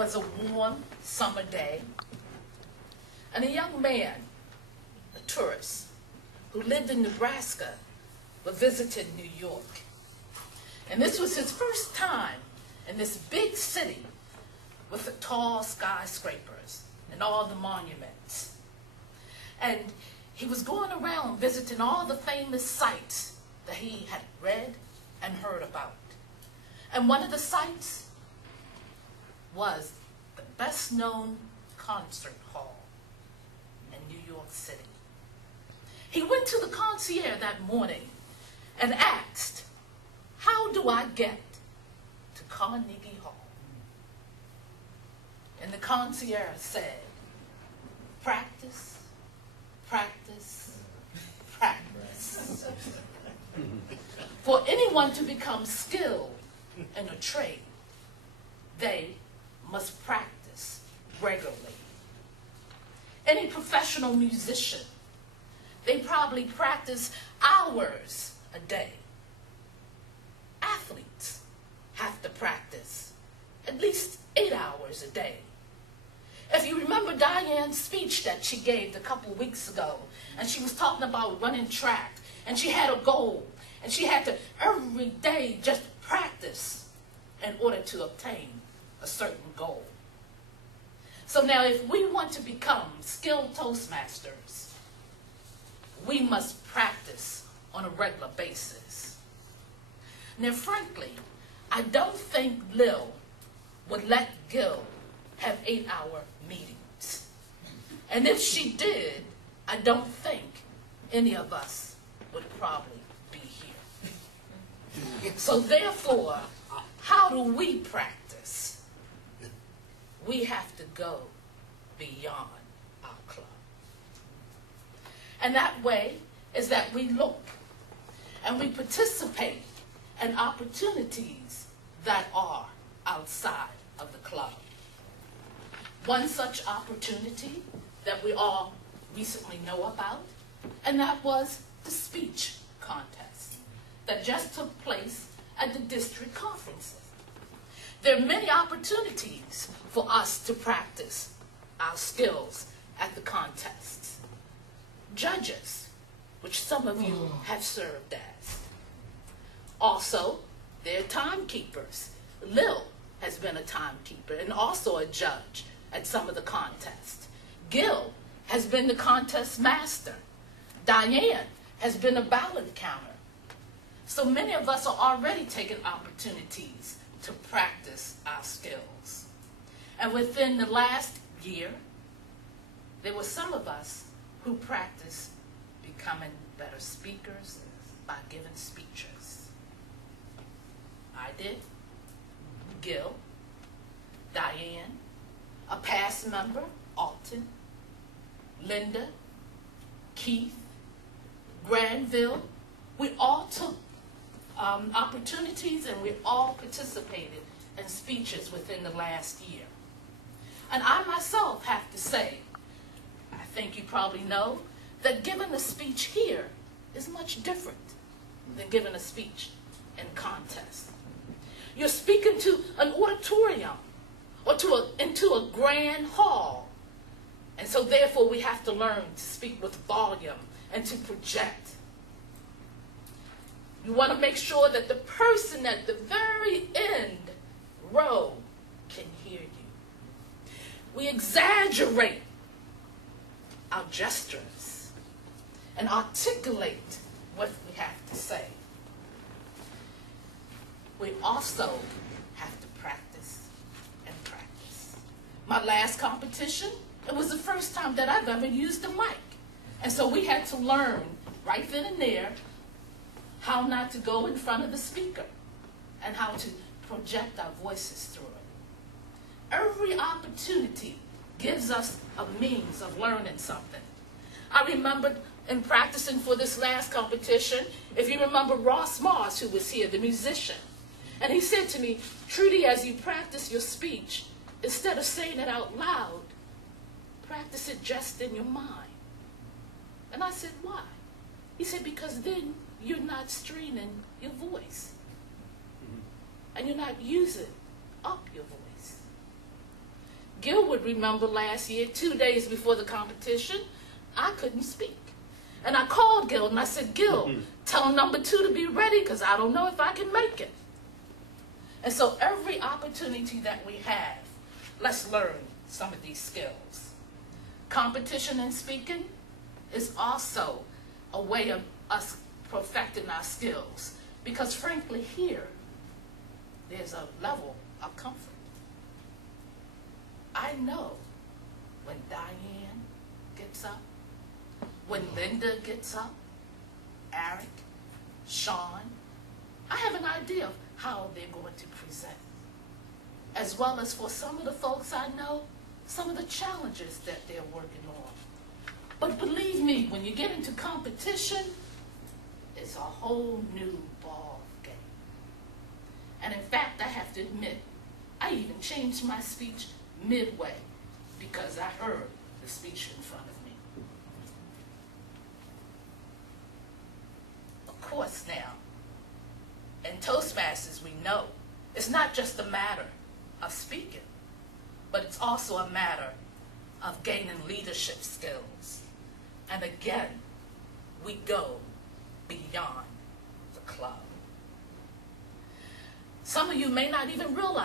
was a warm summer day, and a young man, a tourist, who lived in Nebraska, but visited New York. And this was his first time in this big city with the tall skyscrapers and all the monuments. And he was going around visiting all the famous sites that he had read and heard about. And one of the sites was the best-known concert hall in New York City. He went to the concierge that morning and asked, "How do I get to Carnegie Hall?" And the concierge said, "Practice, practice, practice." For anyone to become skilled in a trade, they must practice regularly. Any professional musician, they probably practice hours a day. Athletes have to practice at least 8 hours a day. If you remember Diane's speech that she gave a couple weeks ago, and she was talking about running track, and she had a goal, and she had to every day just practice in order to obtain a certain goal. So now if we want to become skilled Toastmasters, we must practice on a regular basis. Now frankly, I don't think Lil would let Gil have 8-hour meetings. And if she did, I don't think any of us would probably be here. So therefore, how do we practice? We have to go beyond our club. And that way is that we look and we participate in opportunities that are outside of the club. One such opportunity that we all recently know about, and that was the speech contest that just took place at the district conferences. There are many opportunities for us to practice our skills at the contests. Judges, which some of you have served as. Also, there are timekeepers. Lil has been a timekeeper and also a judge at some of the contests. Gil has been the contest master. Diane has been a ballot counter. So many of us are already taking opportunities to practice our skills. And within the last year, there were some of us who practiced becoming better speakers by giving speeches. I did, Gil, Diane, a past member, Alton, Linda, Keith, Granville. We all took opportunities and we all participated in speeches within the last year. And I myself have to say, I think you probably know, that giving a speech here is much different than giving a speech in contest. You're speaking to an auditorium or into a grand hall. And so therefore we have to learn to speak with volume and to project. You want to make sure that the person at the very end row can hear you. We exaggerate our gestures and articulate what we have to say. We also have to practice and practice. My last competition, it was the first time that I've ever used a mic. And so we had to learn right then and there how not to go in front of the speaker and how to project our voices through it. Every opportunity gives us a means of learning something. I remembered in practicing for this last competition, if you remember Ross Moss, who was here, the musician, and he said to me, "Trudy, as you practice your speech, instead of saying it out loud, practice it just in your mind." And I said, "Why?" He said, "Because then you're not straining your voice. And you're not using up your voice." Gil would remember last year, 2 days before the competition, I couldn't speak. And I called Gil and I said, Gil, tell number 2 to be ready because I don't know if I can make it. And so every opportunity that we have, let's learn some of these skills. Competition in speaking is also a way of us perfecting our skills because frankly here, there's a level of comfort. I know when Diane gets up, when Linda gets up, Eric, Sean, I have an idea of how they're going to present. As well as for some of the folks I know, some of the challenges that they're working on. But believe me, when you get into competition, it's a whole new ball game. And in fact, I have to admit, I even changed my speech midway because I heard the speech in front of me. Of course now, in Toastmasters we know it's not just a matter of speaking, but it's also a matter of gaining leadership skills. And again, we go beyond the club. Some of you may not even realize